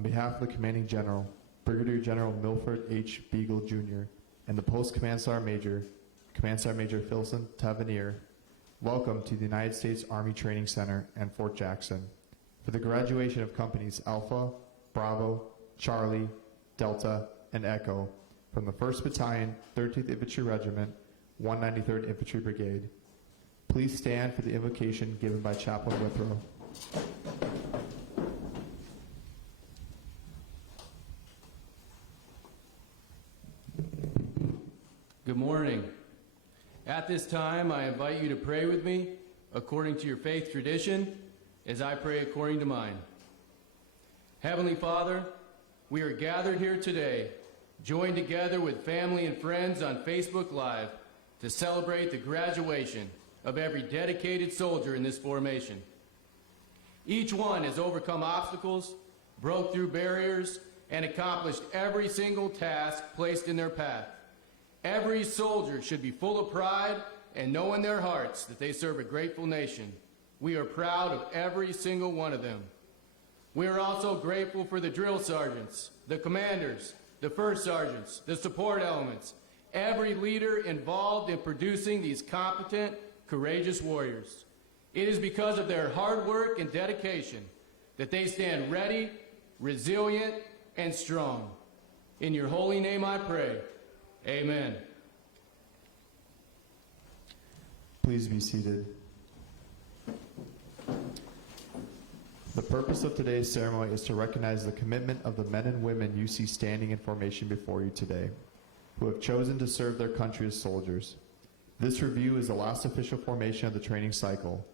on behalf of the Commanding General, Brigadier General Milford H. Beagle, Jr., and the Post Command Sergeant Major Philson Tavernier, welcome to the United States Army Training Center and Fort Jackson for the graduation of companies Alpha, Bravo, Charlie, Delta, and Echo from the 1st Battalion, 13th Infantry Regiment, 193rd Infantry Brigade. Please stand for the invocation given by Chaplain Withrow. Good morning. At this time, I invite you to pray with me according to your faith tradition as I pray according to mine. Heavenly Father, we are gathered here today, joined together with family and friends on Facebook Live to celebrate the graduation of every dedicated soldier in this formation. Each one has overcome obstacles, broke through barriers, and accomplished every single task placed in their path. Every soldier should be full of pride and know in their hearts that they serve a grateful nation. We are proud of every single one of them. We are also grateful for the drill sergeants, the commanders, the first sergeants, the support elements, every leader involved in producing these competent, courageous warriors. It is because of their hard work and dedication that they stand ready, resilient, and strong. In your holy name I pray. Amen. Please be seated. The purpose of today's ceremony is to recognize the commitment of the men and women you see standing in formation before you today, who have chosen to serve their country as soldiers. This review is the last official formation of the training cycle.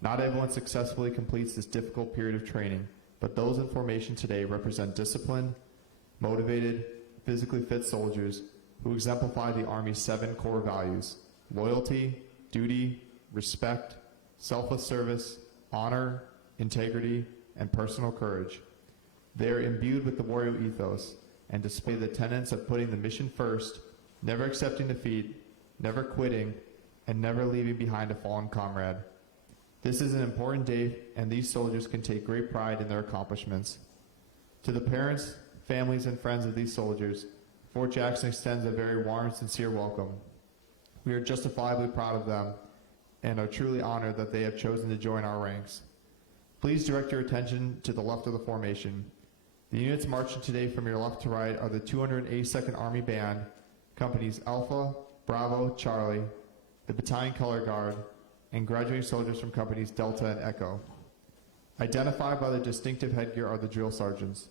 Not everyone successfully completes this difficult period of training, but those in formation today represent disciplined, motivated, physically fit soldiers who exemplify the Army's 7 core values: loyalty, duty, respect, selfless service, honor, integrity, and personal courage. They are imbued with the warrior ethos and display the tenets of putting the mission first, never accepting defeat, never quitting, and never leaving behind a fallen comrade. This is an important day, and these soldiers can take great pride in their accomplishments. To the parents, families, and friends of these soldiers, Fort Jackson extends a very warm and sincere welcome. We are justifiably proud of them and are truly honored that they have chosen to join our ranks. Please direct your attention to the left of the formation. The units marching today from your left to right are the 282nd Army Band, companies Alpha, Bravo, Charlie, the Battalion Color Guard, and graduating soldiers from companies Delta and Echo. Identified by the distinctive headgear are the drill sergeants.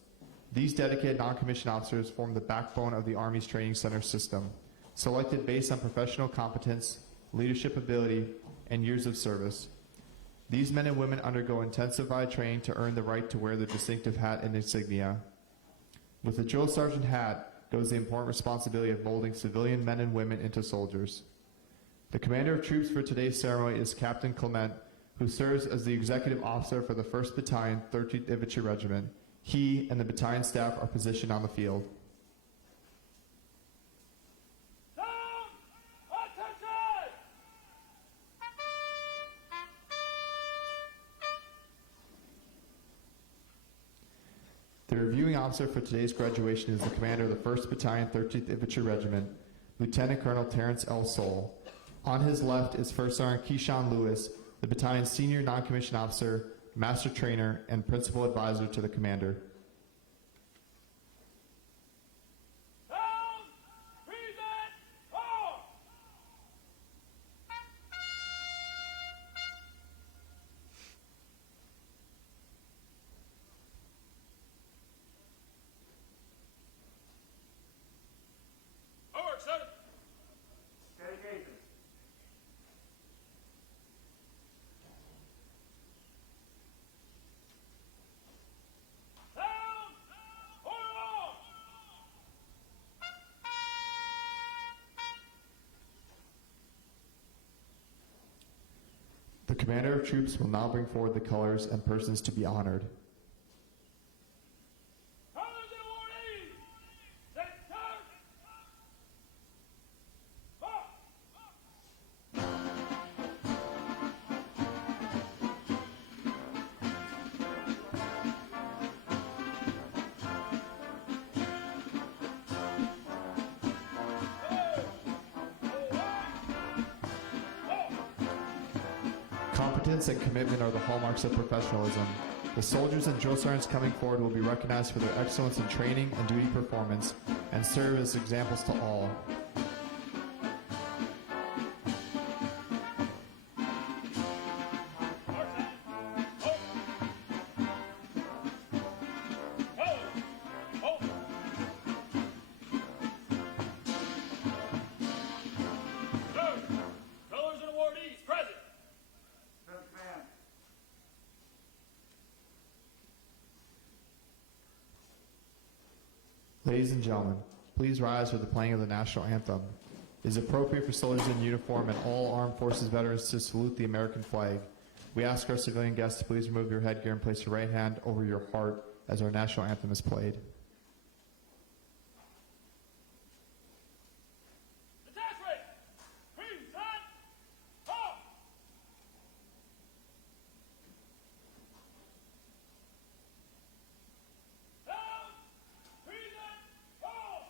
These dedicated non-commissioned officers form the backbone of the Army's training center system, selected based on professional competence, leadership ability, and years of service. These men and women undergo intensified training to earn the right to wear the distinctive hat and insignia. With the drill sergeant hat goes the important responsibility of molding civilian men and women into soldiers. The commander of troops for today's ceremony is Captain Clement, who serves as the executive officer for the 1st Battalion, 13th Infantry Regiment. He and the battalion staff are positioned on the field. The reviewing officer for today's graduation is the commander of the 1st Battalion, 13th Infantry Regiment, Lieutenant Colonel Terrence L. Soule. On his left is First Sergeant Keyshawn Lewis, the battalion's senior non-commissioned officer, master trainer, and principal advisor to the commander. The commander of troops will now bring forward the colors and persons to be honored. Competence and commitment are the hallmarks of professionalism. The soldiers and drill sergeants coming forward will be recognized for their excellence in training and duty performance and serve as examples to all. Colors and awardees present. Ladies and gentlemen, please rise for the playing of the national anthem. It is appropriate for soldiers in uniform and all armed forces veterans to salute the American flag. We ask our civilian guests to please remove your headgear and place your right hand over your heart as our national anthem is played. Attack rate. Present. Halt. Down. Present. Halt.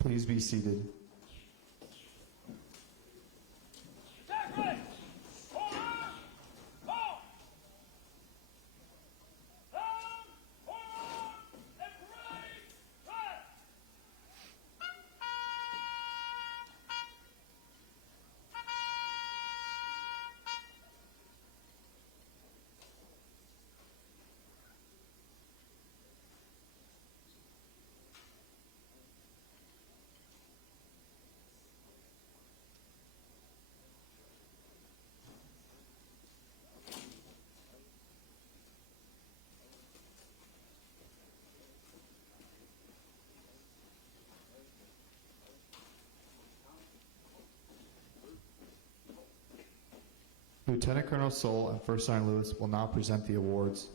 Please be seated. Attack rate. Order. Halt. Down. Forward. And parade. Flat. Lieutenant Colonel Soule and First Sergeant Lewis will now present the awards.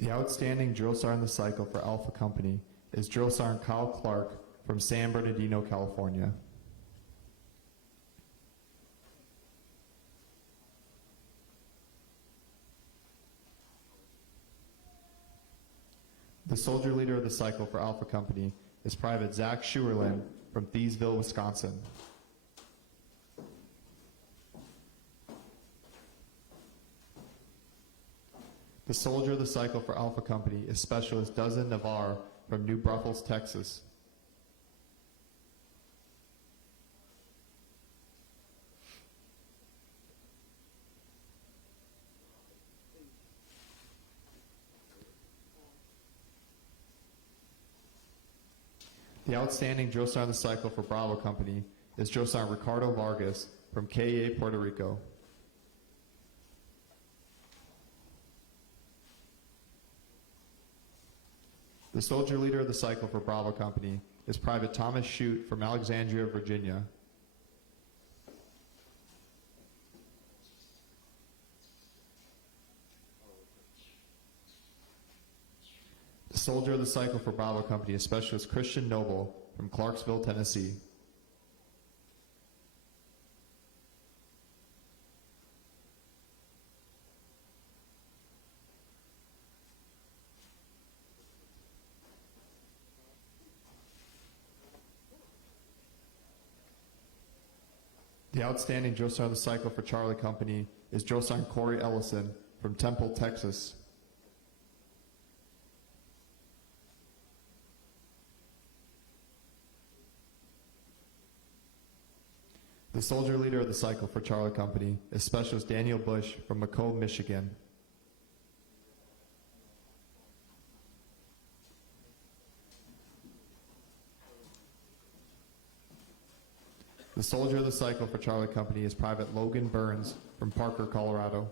The outstanding drill sergeant of the cycle for Alpha Company is Drill Sergeant Kyle Clark from San Bernardino, California. The soldier leader of the cycle for Alpha Company is Private Zach Schuerlin from Thiesville, Wisconsin. The soldier of the cycle for Alpha Company is Specialist Duzin Navarre from New Braunfels, Texas. The outstanding drill sergeant of the cycle for Bravo Company is Drill Sergeant Ricardo Vargas from KEA, Puerto Rico. The soldier leader of the cycle for Bravo Company is Private Thomas Shute from Alexandria, Virginia. The soldier of the cycle for Bravo Company is Specialist Christian Noble from Clarksville, Tennessee. The outstanding drill sergeant of the cycle for Charlie Company is Drill Sergeant Corey Ellison from Temple, Texas. The soldier leader of the cycle for Charlie Company is Specialist Daniel Bush from Macomb, Michigan. The soldier of the cycle for Charlie Company is Private Logan Burns from Parker, Colorado.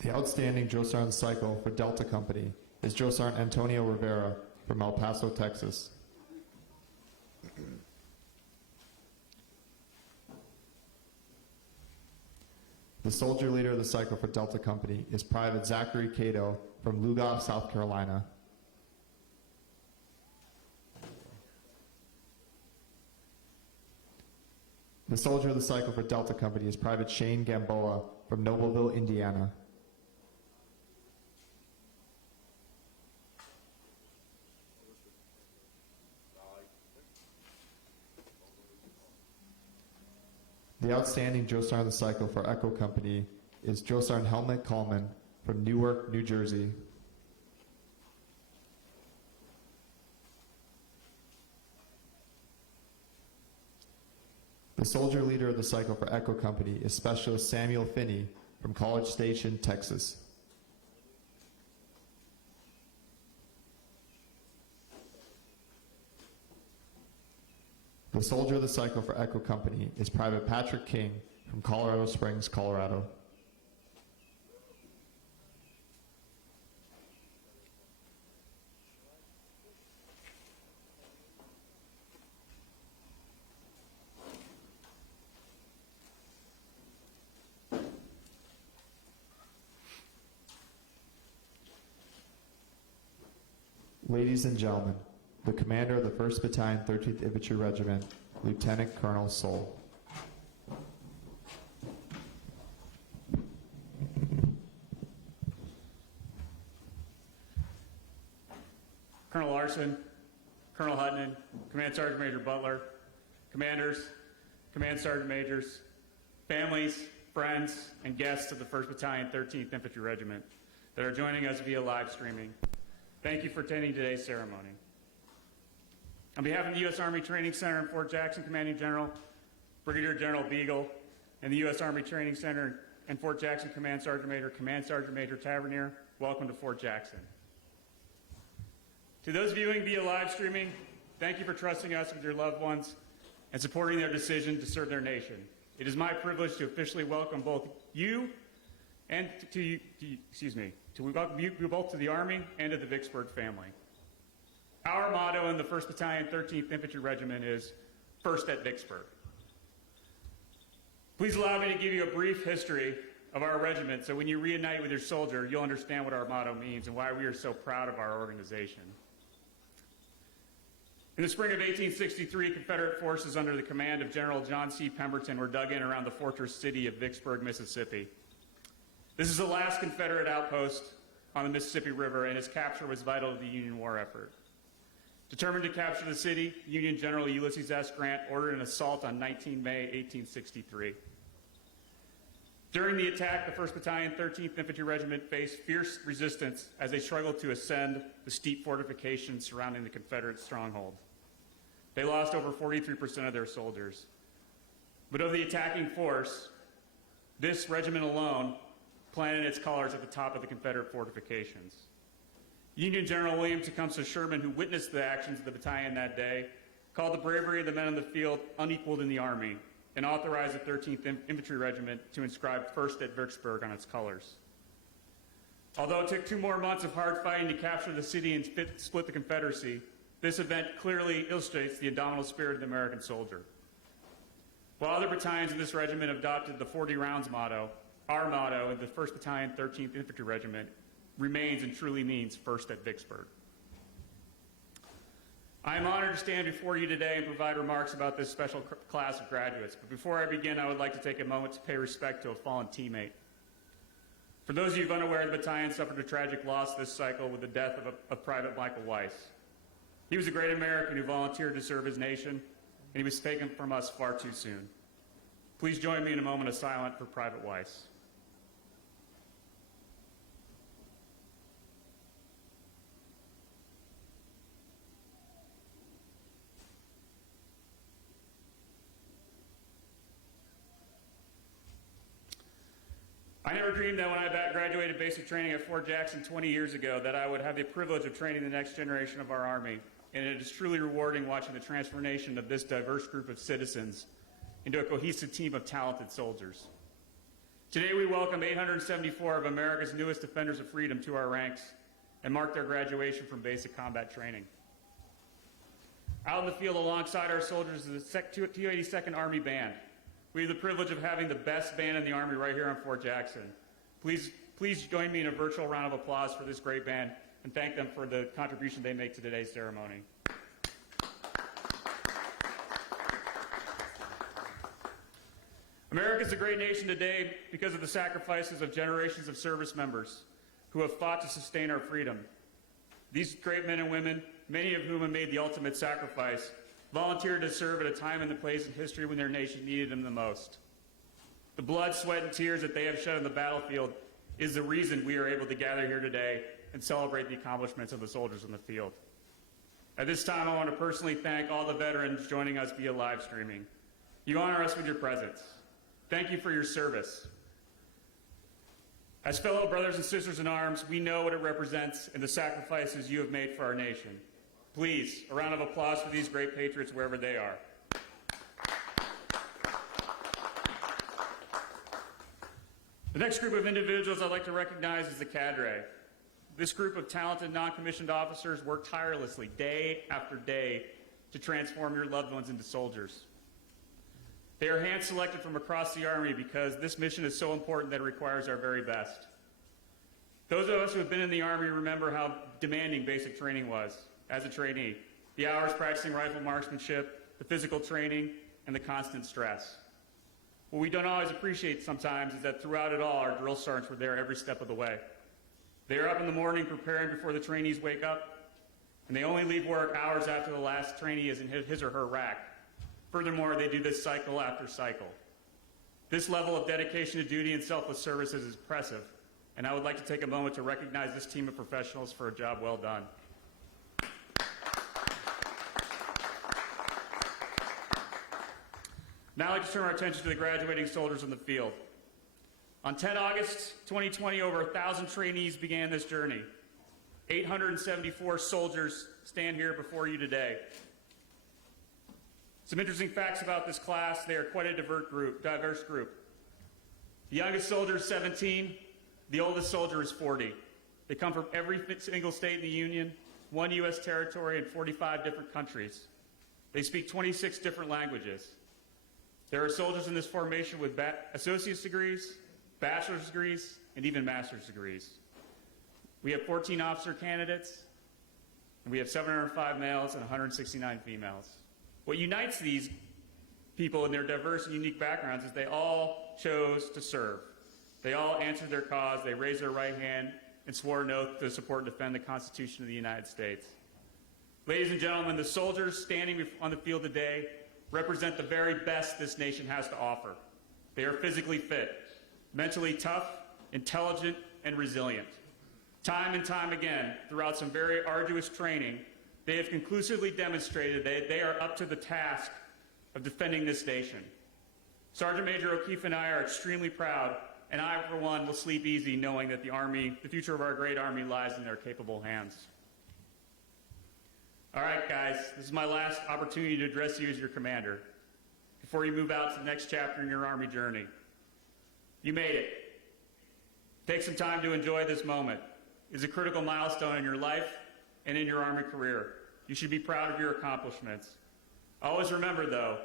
The outstanding drill sergeant of the cycle for Delta Company is Drill Sergeant Antonio Rivera from El Paso, Texas. The soldier leader of the cycle for Delta Company is Private Zachary Cato from Lugoff, South Carolina. The soldier of the cycle for Delta Company is Private Shane Gamboa from Nobleville, Indiana. The outstanding drill sergeant of the cycle for Echo Company is Drill Sergeant Helmut Coleman from Newark, New Jersey. The soldier leader of the cycle for Echo Company is Specialist Samuel Finney from College Station, Texas. The soldier of the cycle for Echo Company is Private Patrick King from Colorado Springs, Colorado. Ladies and gentlemen, the commander of the 1st Battalion, 13th Infantry Regiment, Lieutenant Colonel Soule. Colonel Larson, Colonel Hutton, Command Sergeant Major Butler, commanders, Command Sergeant Majors, families, friends, and guests of the 1st Battalion, 13th Infantry Regiment that are joining us via live streaming. Thank you for attending today's ceremony. On behalf of the U.S. Army Training Center in Fort Jackson, Commanding General Brigadier General Beagle, and the U.S. Army Training Center and Fort Jackson Command Sergeant Major Tavernier, welcome to Fort Jackson. To those viewing via live streaming, thank you for trusting us with your loved ones and supporting their decision to serve their nation. It is my privilege to officially welcome both you and to welcome you both to the Army and to the Vicksburg family. Our motto in the 1st Battalion, 13th Infantry Regiment is First at Vicksburg. Please allow me to give you a brief history of our regiment so when you reunite with your soldier, you'll understand what our motto means and why we are so proud of our organization. In the spring of 1863, Confederate forces under the command of General John C. Pemberton were dug in around the fortress city of Vicksburg, Mississippi. This is the last Confederate outpost on the Mississippi River, and its capture was vital to the Union war effort. Determined to capture the city, Union General Ulysses S. Grant ordered an assault on 19 May 1863. During the attack, the 1st Battalion, 13th Infantry Regiment faced fierce resistance as they struggled to ascend the steep fortifications surrounding the Confederate stronghold. They lost over 43% of their soldiers. But of the attacking force, this regiment alone planted its colors at the top of the Confederate fortifications. Union General William Tecumseh Sherman, who witnessed the actions of the battalion that day, called the bravery of the men in the field unequaled in the Army and authorized the 13th Infantry Regiment to inscribe First at Vicksburg on its colors. Although it took 2 more months of hard fighting to capture the city and split the Confederacy, this event clearly illustrates the indomitable spirit of the American soldier. While other battalions in this regiment adopted the 40 rounds motto, our motto in the 1st Battalion, 13th Infantry Regiment remains and truly means First at Vicksburg. I am honored to stand before you today and provide remarks about this special class of graduates. But before I begin, I would like to take a moment to pay respect to a fallen teammate. For For those of you unaware, the battalion suffered a tragic loss this cycle with the death of Private Michael Weiss. He was a great American who volunteered to serve his nation, and he was taken from us far too soon. Please join me in a moment of silence for Private Weiss. I never dreamed that when I graduated basic training at Fort Jackson 20 years ago that I would have the privilege of training the next generation of our Army, and it is truly rewarding watching the transformation of this diverse group of citizens into a cohesive team of talented soldiers. Today we welcome 874 of America's newest defenders of freedom to our ranks and mark their graduation from basic combat training. Out in the field alongside our soldiers is the 282nd Army Band. We have the privilege of having the best band in the Army right here on Fort Jackson. Please join me in a virtual round of applause for this great band and thank them for the contribution they make to today's ceremony. America is a great nation today because of the sacrifices of generations of service members who have fought to sustain our freedom. These great men and women, many of whom have made the ultimate sacrifice, volunteered to serve at a time and the place in history when their nation needed them the most. The blood, sweat, and tears that they have shed on the battlefield is the reason we are able to gather here today and celebrate the accomplishments of the soldiers in the field. At this time, I want to personally thank all the veterans joining us via live streaming. You honor us with your presence. Thank you for your service. As fellow brothers and sisters in arms, we know what it represents and the sacrifices you have made for our nation. Please, a round of applause for these great patriots wherever they are. The next group of individuals I'd like to recognize is the cadre. This group of talented non-commissioned officers work tirelessly day after day to transform your loved ones into soldiers. They are hand-selected from across the Army because this mission is so important that it requires our very best. Those of us who have been in the Army remember how demanding basic training was as a trainee. The hours practicing rifle marksmanship, the physical training, and the constant stress. What we don't always appreciate sometimes is that throughout it all, our drill sergeants were there every step of the way. They are up in the morning preparing before the trainees wake up, and they only leave work hours after the last trainee is in his or her rack. Furthermore, they do this cycle after cycle. This level of dedication to duty and selfless service is impressive, and I would like to take a moment to recognize this team of professionals for a job well done. Now I'd like to turn our attention to the graduating soldiers in the field. On 10 August 2020, over 1,000 trainees began this journey. 874 soldiers stand here before you today. Some interesting facts about this class: they are quite a diverse group. The youngest soldier is 17, the oldest soldier is 40. They come from every single state in the Union, 1 U.S. territory, and 45 different countries. They speak 26 different languages. There are soldiers in this formation with associate's degrees, bachelor's degrees, and even master's degrees. We have 14 officer candidates, and we have 705 males and 169 females. What unites these people in their diverse and unique backgrounds is they all chose to serve. They all answered their cause, they raised their right hand, and swore an oath to support and defend the Constitution of the United States. Ladies and gentlemen, the soldiers standing on the field today represent the very best this nation has to offer. They are physically fit, mentally tough, intelligent, and resilient. Time and time again, throughout some very arduous training, they have conclusively demonstrated that they are up to the task of defending this nation. Sergeant Major O'Keefe and I are extremely proud, and I, for one, will sleep easy knowing that the future of our great Army lies in their capable hands. All right, guys, this is my last opportunity to address you as your commander before you move out to the next chapter in your Army journey. You made it. Take some time to enjoy this moment. It's a critical milestone in your life and in your Army career. You should be proud of your accomplishments. Always remember, though,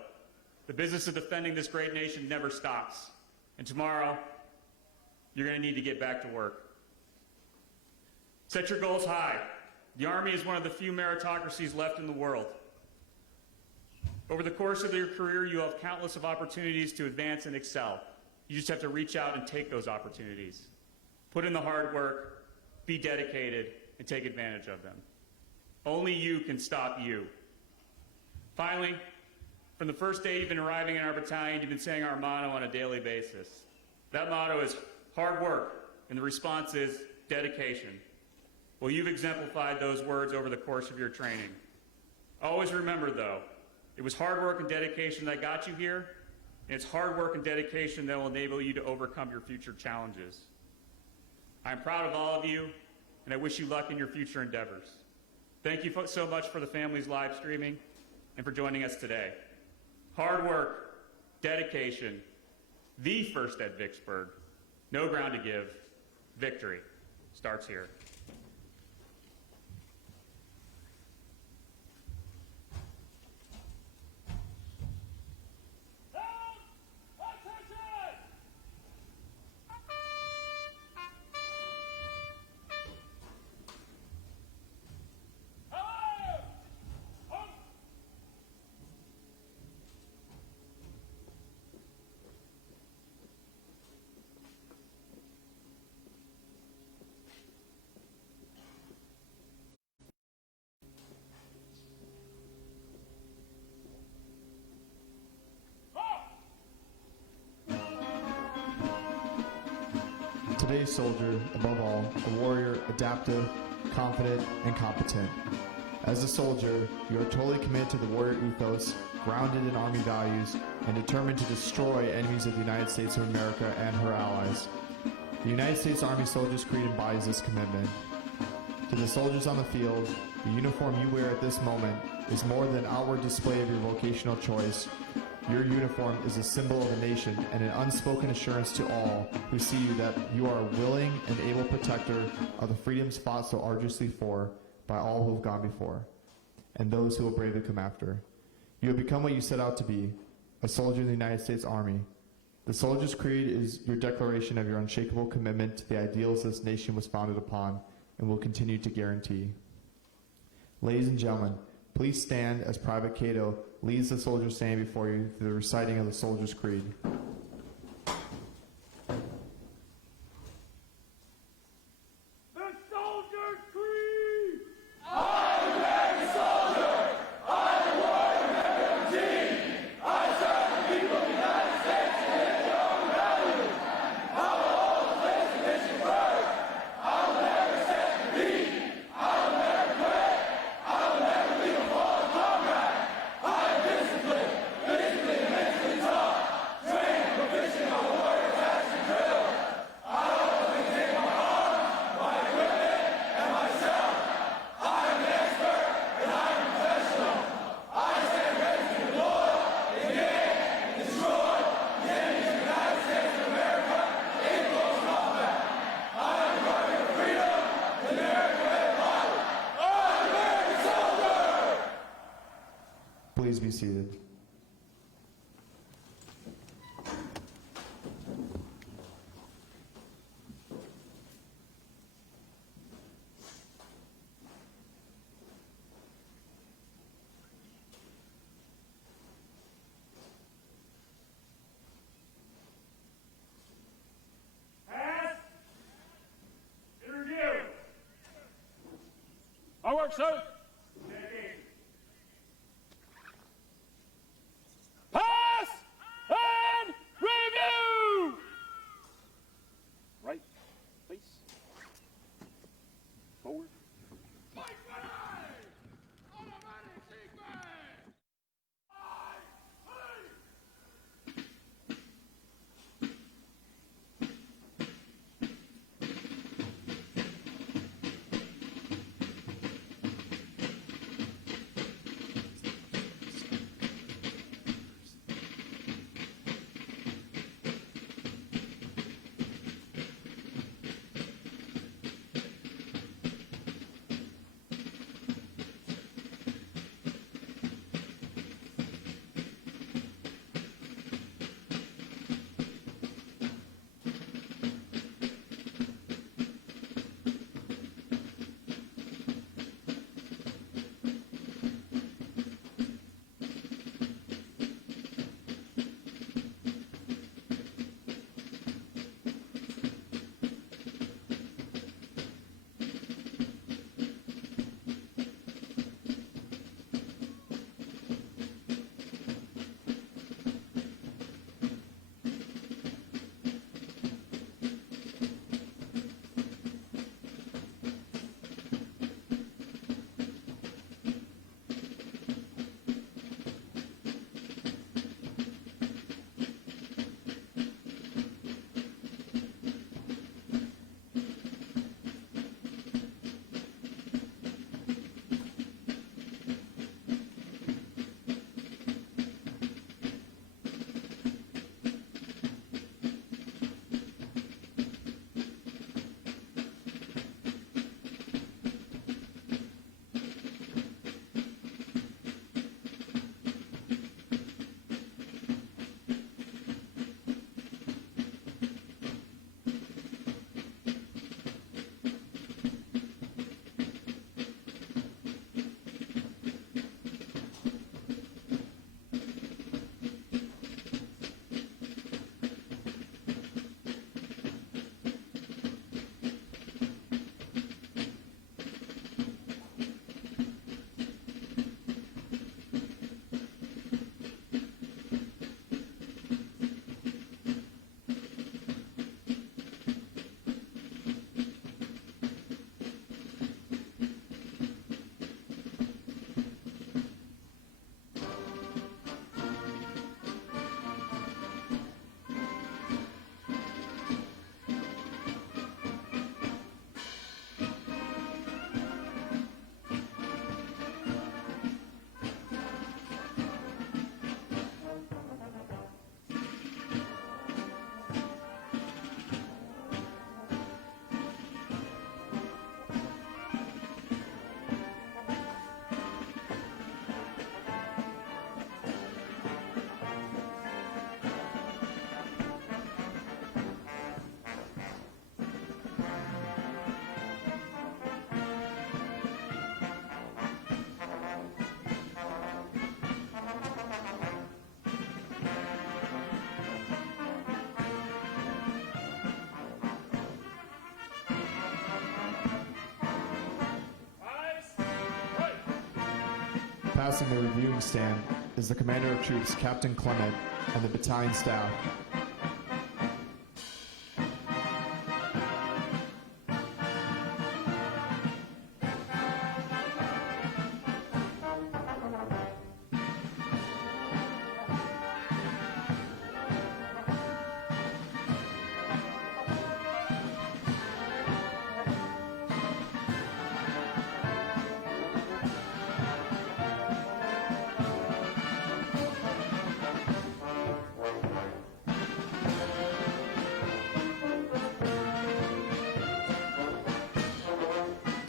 the business of defending this great nation never stops. And tomorrow, you're going to need to get back to work. Set your goals high. The Army is one of the few meritocracies left in the world. Over the course of your career, you have countless of opportunities to advance and excel. You just have to reach out and take those opportunities. put in the hard work, be dedicated, and take advantage of them. Only you can stop you. Finally, from the first day you've been arriving in our battalion, you've been saying our motto on a daily basis. That motto is hard work, and the response is dedication. Well, you've exemplified those words over the course of your training. Always remember, though, it was hard work and dedication that got you here, and it's hard work and dedication that will enable you to overcome your future challenges. I'm proud of all of you, and I wish you luck in your future endeavors. Thank you so much for the families live streaming and for joining us today. Hard work, dedication, the first at Vicksburg, no ground to give, victory starts here. Today's soldier, above all, a warrior, adaptive, confident, and competent. As a soldier, you are totally committed to the warrior ethos, grounded in Army values, and determined to destroy enemies of the United States of America and her allies. The United States Army Soldiers Creed embodies this commitment. To the soldiers on the field, the uniform you wear at this moment is more than an outward display of your vocational choice. Your uniform is a symbol of a nation and an unspoken assurance to all who see you that you are a willing and able protector of the freedoms fought so arduously for by all who have gone before, and those who will bravely come after. You have become what you set out to be, a soldier in the United States Army. The Soldier's Creed is your declaration of your unshakable commitment to the ideals this nation was founded upon and will continue to guarantee. Ladies and gentlemen, please stand as Private Cato leads the soldiers standing before you through the reciting of the Soldier's Creed. The Soldier's Creed! Please be seated. Pass. In review. Our work, sir. Pass and review. Right, face. Forward. Automatic sequence. Passing the reviewing stand is the Commander of Troops, Captain Clement, and the battalion staff.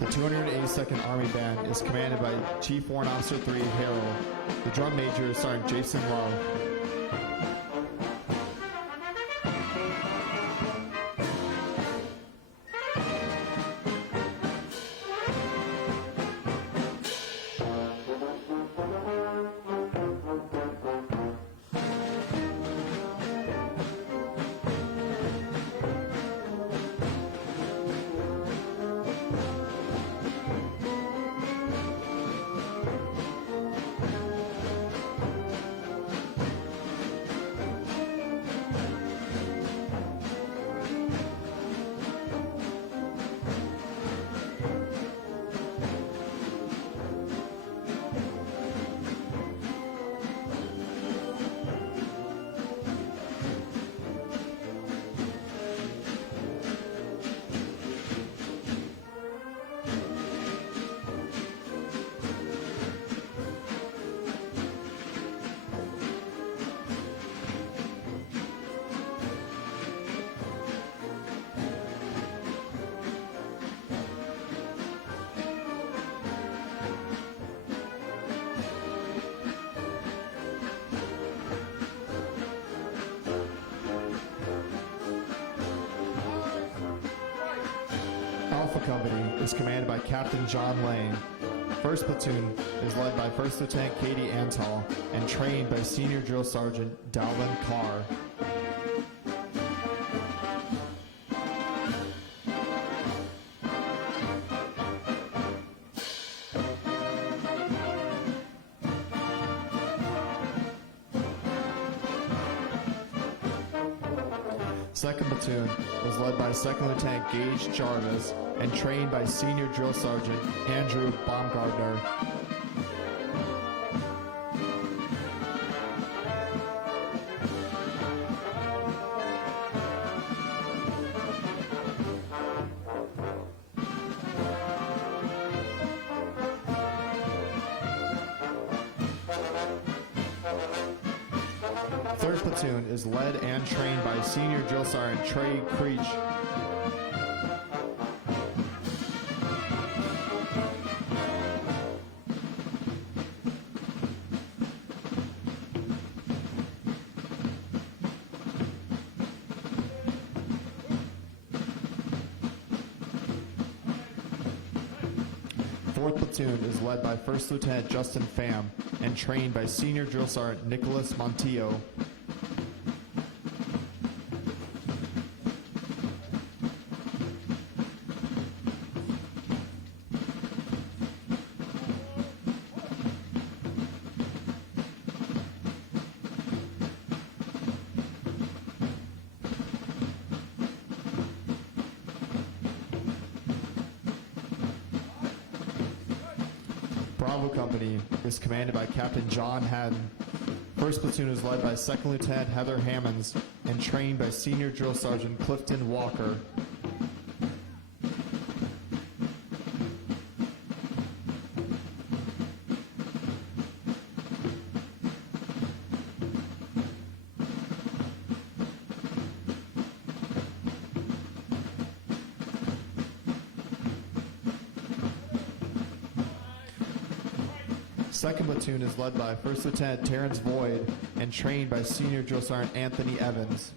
The 282nd Army Band is commanded by Chief Warrant Officer 3 Harrell. The drum major is Sergeant Jason Love. Alpha Company is commanded by Captain John Lane. First Platoon is led by First Lieutenant Katie Antal and trained by Senior Drill Sergeant Dalvin Carr. Second Platoon was led by Second Lieutenant Gage Jarvis and trained by Senior Drill Sergeant Andrew Baumgartner. Third Platoon is led and trained by Senior Drill Sergeant Trey Creech. Fourth Platoon is led by First Lieutenant Justin Pham and trained by Senior Drill Sergeant Nicholas Montillo. Bravo Company is commanded by Captain John Haddon. First Platoon is led by Second Lieutenant Heather Hammonds and trained by Senior Drill Sergeant Clifton Walker. Second Platoon is led by First Lieutenant Terrence Boyd and trained by Senior Drill Sergeant Anthony Evans.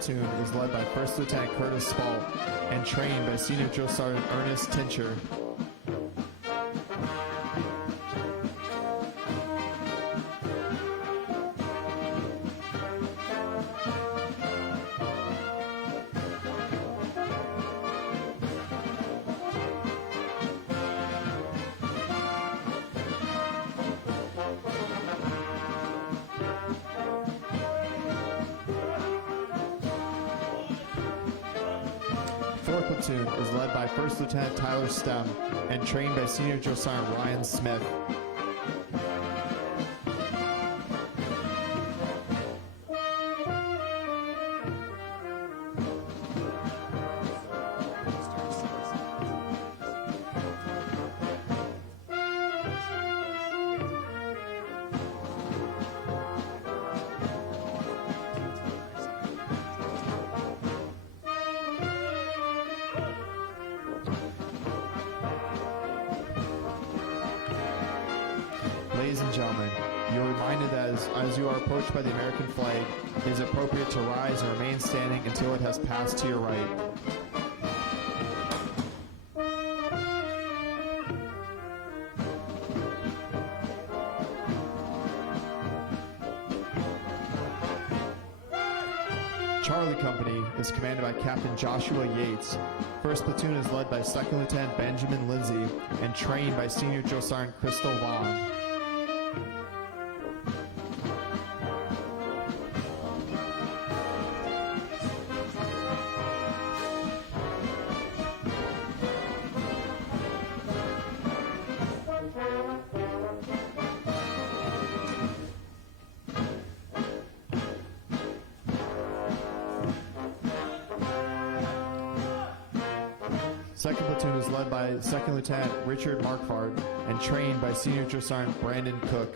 platoon is led by First Lieutenant Curtis Spalt and trained by Senior Drill Sergeant Ernest Tincher. Fourth platoon is led by First Lieutenant Tyler Stem and trained by Senior Drill Sergeant Ryan Smith. Ladies and gentlemen, you're reminded that as you are approached by the American flag, it is appropriate to rise and remain standing until it has passed to your right. Charlie Company is commanded by Captain Joshua Yates. First platoon is led by Second Lieutenant Benjamin Lindsay and trained by Senior Drill Sergeant Crystal Vaughn. Second platoon is led by Second Lieutenant Richard Markford and trained by Senior Drill Sergeant Brandon Cook.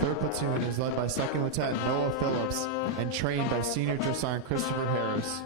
Third platoon is led by Second Lieutenant Noah Phillips and trained by Senior Drill Sergeant Christopher Harris.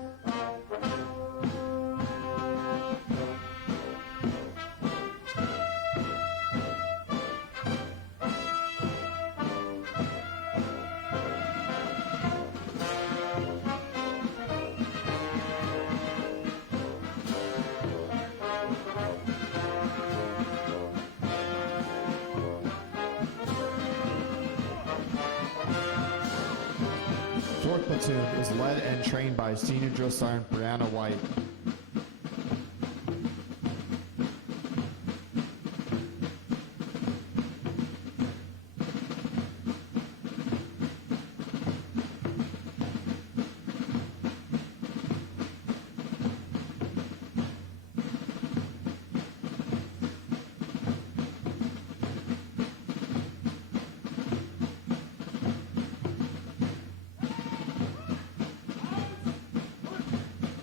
Fourth platoon is led and trained by Senior Drill Sergeant Brianna White.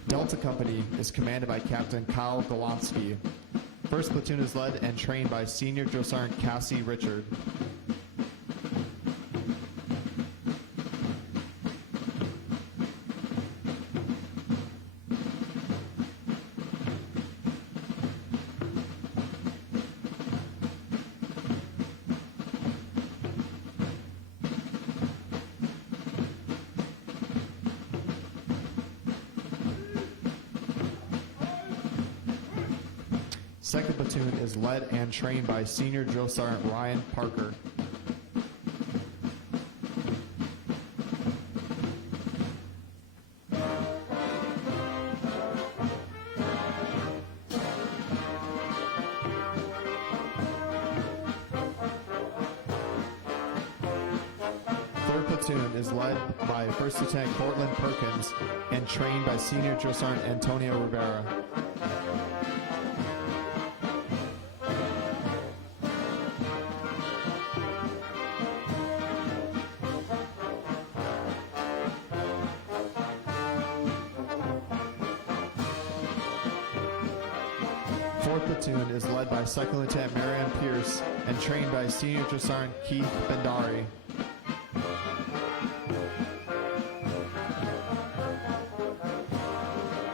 Delta Company is commanded by Captain Kyle Golonsky. First platoon is led and trained by Senior Drill Sergeant Cassie Richard. Second platoon is led and trained by Senior Drill Sergeant Ryan Parker. Third platoon is led by First Lieutenant Cortland Perkins and trained by Senior Drill Sergeant Antonio Rivera. 4th Platoon is led by Second Lieutenant Marianne Pierce and trained by Senior Drill Sergeant Keith Bendari.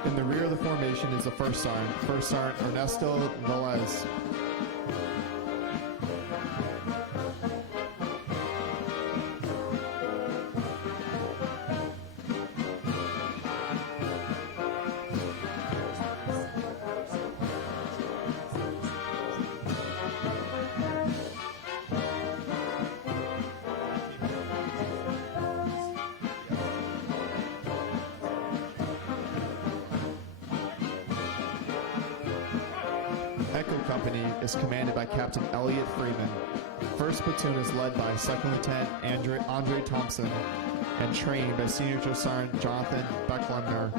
In the rear of the formation is the First Sergeant Ernesto Velez. Echo Company is commanded by Captain Elliot Freeman. 1st Platoon is led by Second Lieutenant Andre Thompson and trained by Senior Drill Sergeant Jonathan Becklemner.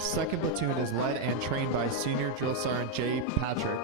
Second Platoon is led and trained by Senior Drill Sergeant Jay Patrick.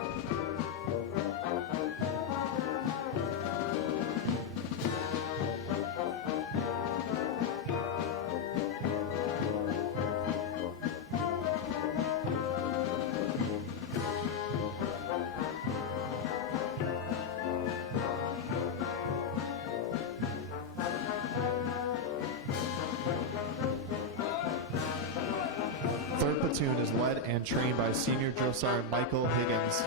Third Platoon is led and trained by Senior Drill Sergeant Michael Higgins.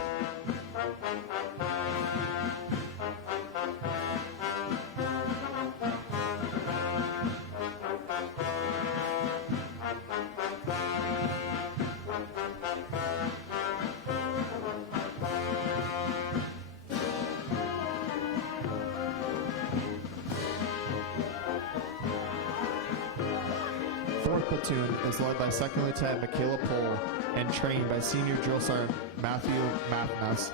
Fourth Platoon is led by Second Lieutenant Michaela Pohl and trained by Senior Drill Sergeant Matthew Mathnas.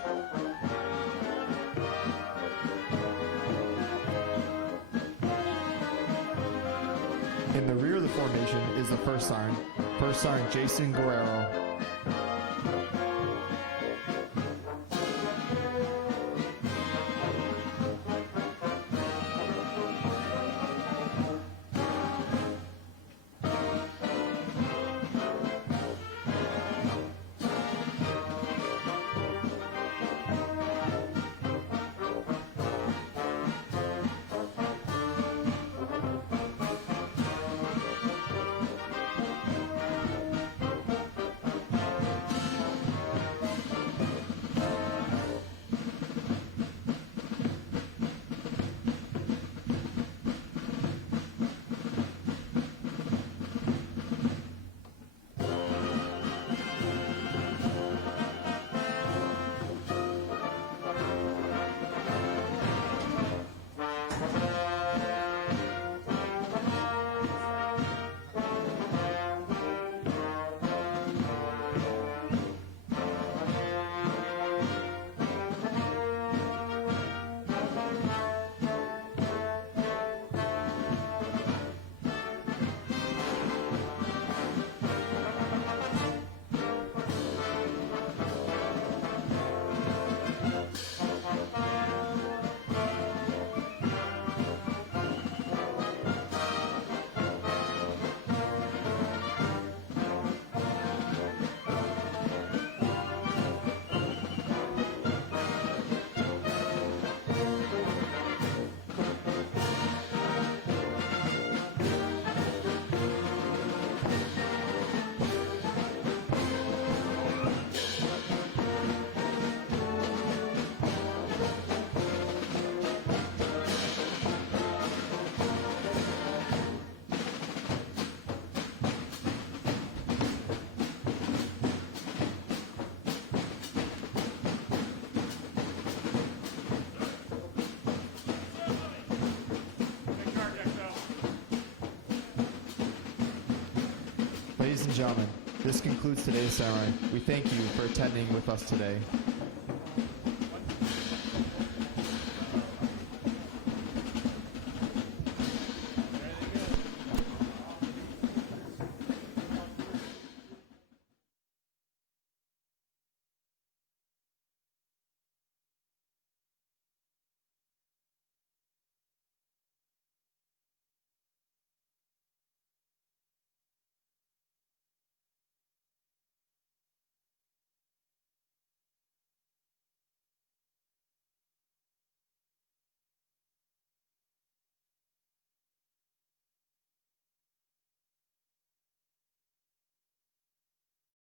In the rear of the formation is the First Sergeant Jason Guerrero. Ladies and gentlemen, this concludes today's ceremony. We thank you for attending with us today.